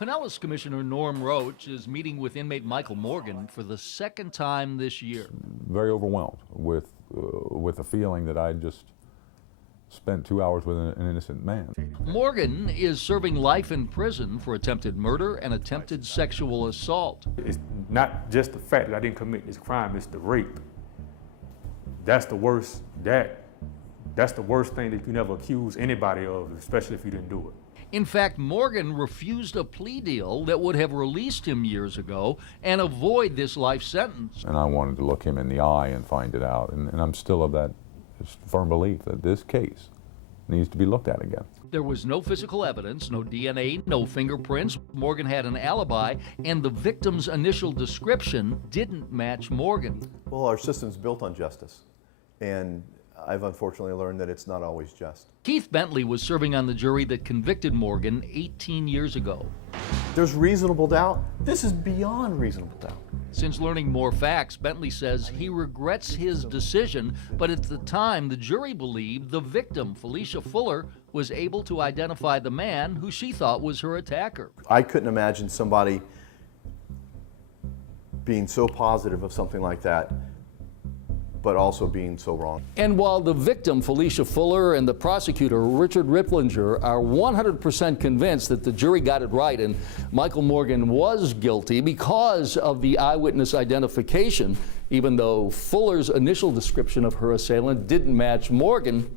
Pinellas Commissioner Norm Roach is meeting with inmate Michael Morgan for the second time this year. Very overwhelmed with the feeling that I just spent 2 hours with an innocent man. Morgan is serving life in prison for attempted murder and attempted sexual assault. It's not just the fact that I didn't commit this crime, it's the rape. That's the worst, that's the worst thing that you can ever accuse anybody of, especially if you didn't do it. In fact, Morgan refused a plea deal that would have released him years ago and avoid this life sentence. And I wanted to look him in the eye and find it out. And I'm still of that firm belief that this case needs to be looked at again. There was no physical evidence, no DNA, no fingerprints. Morgan had an alibi, and the victim's initial description didn't match Morgan. Well, our system's built on justice, and I've unfortunately learned that it's not always just. Keith Bentley was serving on the jury that convicted Morgan 18 years ago. There's reasonable doubt. This is beyond reasonable doubt. Since learning more facts, Bentley says he regrets his decision, but at the time, the jury believed the victim, Felicia Fuller, was able to identify the man who she thought was her attacker. I couldn't imagine somebody being so positive of something like that, but also being so wrong. And while the victim, Felicia Fuller, and the prosecutor, Richard Ripplinger, are 100% convinced that the jury got it right and Michael Morgan was guilty because of the eyewitness identification, even though Fuller's initial description of her assailant didn't match Morgan,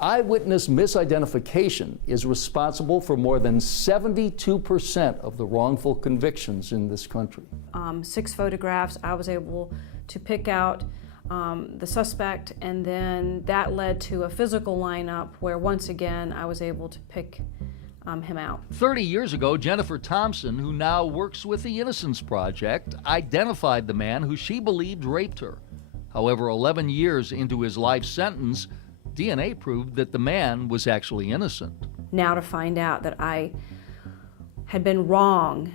eyewitness misidentification is responsible for more than 72% of the wrongful convictions in this country. 6 photographs, I was able to pick out the suspect, and then that led to a physical lineup where once again I was able to pick him out. 30 years ago, Jennifer Thompson, who now works with the Innocence Project, identified the man who she believed raped her. However, 11 years into his life sentence, DNA proved that the man was actually innocent. Now to find out that I had been wrong,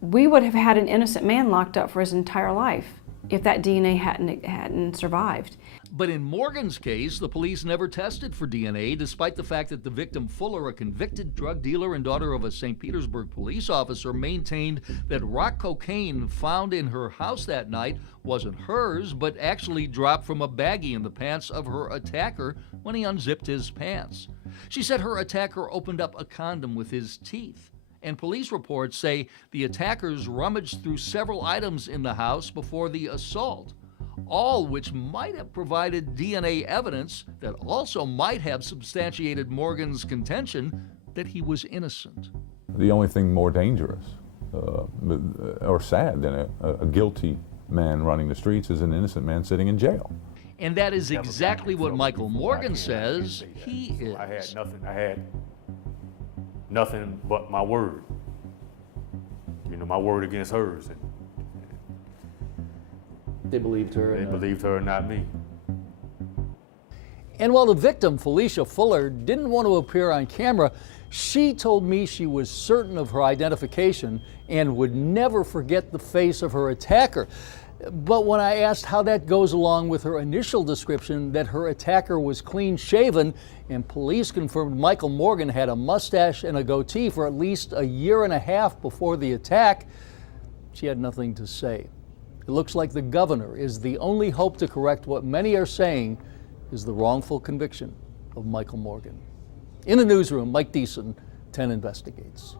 we would have had an innocent man locked up for his entire life if that DNA hadn't survived. But in Morgan's case, the police never tested for DNA, despite the fact that the victim, Fuller, a convicted drug dealer and daughter of a St. Petersburg police officer, maintained that rock cocaine found in her house that night wasn't hers, but actually dropped from a baggie in the pants of her attacker when he unzipped his pants. She said her attacker opened up a condom with his teeth. And police reports say the attackers rummaged through several items in the house before the assault, all which might have provided DNA evidence that also might have substantiated Morgan's contention that he was innocent. The only thing more dangerous or sad than a guilty man running the streets is an innocent man sitting in jail. And that is exactly what Michael Morgan says he is. I had nothing but my word. You know, my word against hers. They believed her. They believed her, not me. And while the victim, Felicia Fuller, didn't want to appear on camera, she told me she was certain of her identification and would never forget the face of her attacker. But when I asked how that goes along with her initial description that her attacker was clean-shaven, and police confirmed Michael Morgan had a mustache and a goatee for at least a year and a half before the attack, she had nothing to say. It looks like the governor is the only hope to correct what many are saying is the wrongful conviction of Michael Morgan. In the newsroom, Mike Deason, 10 Investigates.